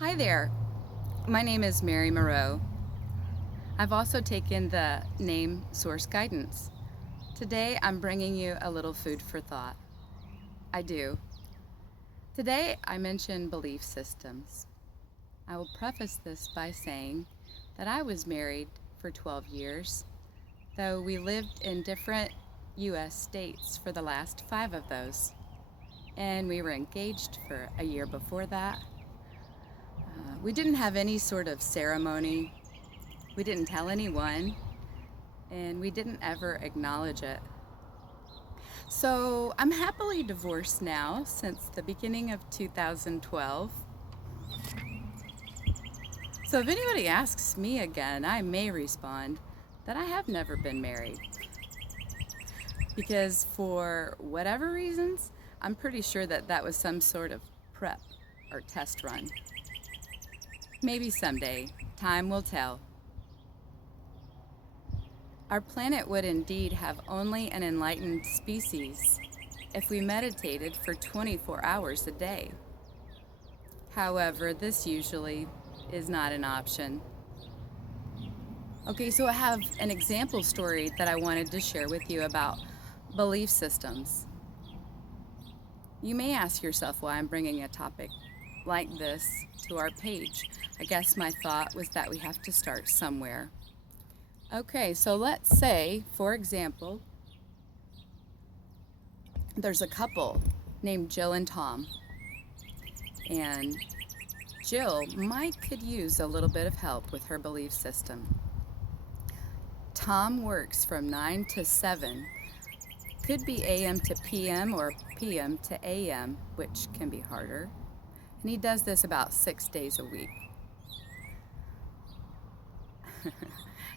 Hi there. My name is Mary Moreau. I've also taken the name Source Guidance. Today I'm bringing you a little food for thought. I do. Today I mention belief systems. I will preface this by saying that I was married for 12 years, though we lived in different U.S. states for the last 5 of those. And we were engaged for a year before that. We didn't have any sort of ceremony. We didn't tell anyone, and we didn't ever acknowledge it. So I'm happily divorced now since the beginning of 2012. So if anybody asks me again, I may respond that I have never been married. Because for whatever reasons, I'm pretty sure that that was some sort of prep or test run. Maybe someday, time will tell. Our planet would indeed have only an enlightened species if we meditated for 24 hours a day. However, this usually is not an option. Okay, so I have an example story that I wanted to share with you about belief systems. You may ask yourself why I'm bringing a topic like this to our page. I guess my thought was that we have to start somewhere. Okay, so let's say, for example, there's a couple named Jill and Tom. And Jill could use a little bit of help with her belief system. Tom works from 9 to 7. Could be AM to PM or PM to AM, which can be harder. And he does this about 6 days a week.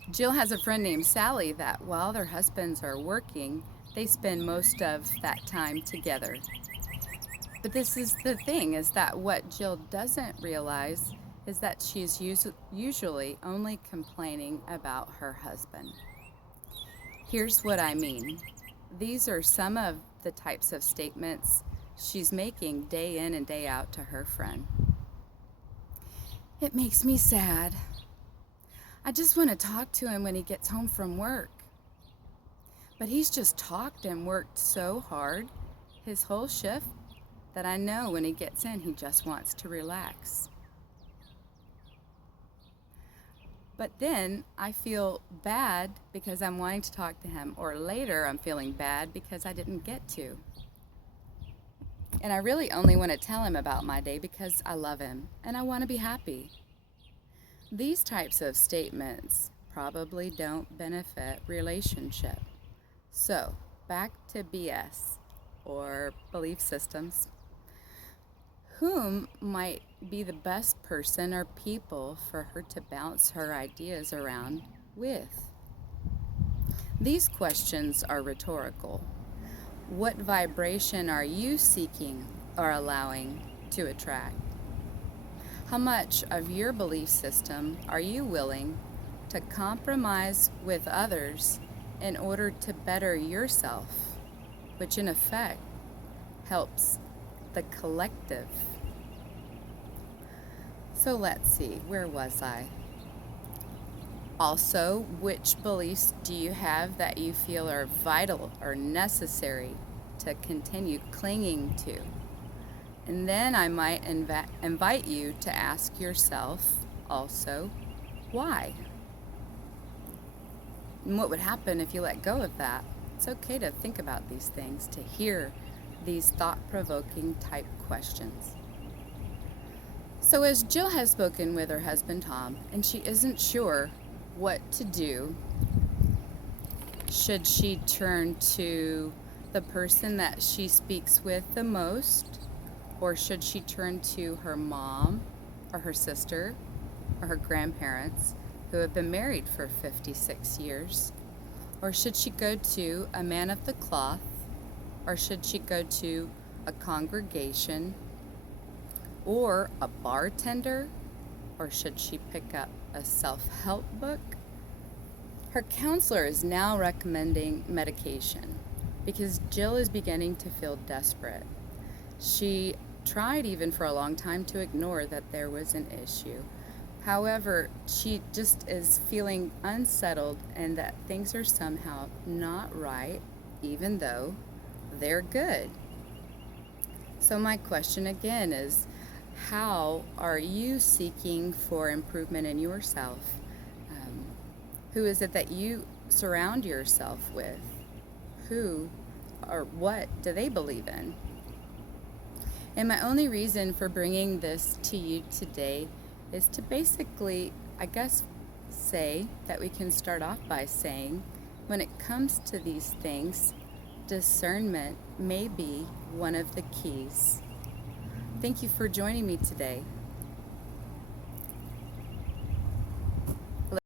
Jill has a friend named Sally that while their husbands are working, they spend most of that time together. But this is the thing, is that what Jill doesn't realize is that she's usually only complaining about her husband. Here's what I mean. These are some of the types of statements she's making day in and day out to her friend. It makes me sad. I just want to talk to him when he gets home from work. But he's just talked and worked so hard his whole shift that I know when he gets in, he just wants to relax. But then I feel bad because I'm wanting to talk to him, or later I'm feeling bad because I didn't get to. And I really only want to tell him about my day because I love him and I want to be happy. These types of statements probably don't benefit relationship. So, back to BS, or belief systems. Whom might be the best person or people for her to bounce her ideas around with? These questions are rhetorical. What vibration are you seeking or allowing to attract? How much of your belief system are you willing to compromise with others in order to better yourself, which in effect helps the collective? So let's see, where was I? Also, which beliefs do you have that you feel are vital or necessary to continue clinging to? And then I might invite you to ask yourself also, why? And what would happen if you let go of that? It's okay to think about these things, to hear these thought-provoking type questions. So as Jill has spoken with her husband Tom, and she isn't sure what to do, should she turn to the person that she speaks with the most, or should she turn to her mom or her sister or her grandparents who have been married for 56 years? Or should she go to a man of the cloth? Or should she go to a congregation or a bartender? Or should she pick up a self-help book? Her counselor is now recommending medication because Jill is beginning to feel desperate. She tried even for a long time to ignore that there was an issue. However, she just is feeling unsettled and that things are somehow not right, even though they're good. So, my question again is, how are you seeking for improvement in yourself? Um, who is it that you surround yourself with? Who or what do they believe in? And my only reason for bringing this to you today is to basically, I guess, say that we can start off by saying when it comes to these things, discernment may be one of the keys. Thank you for joining me today.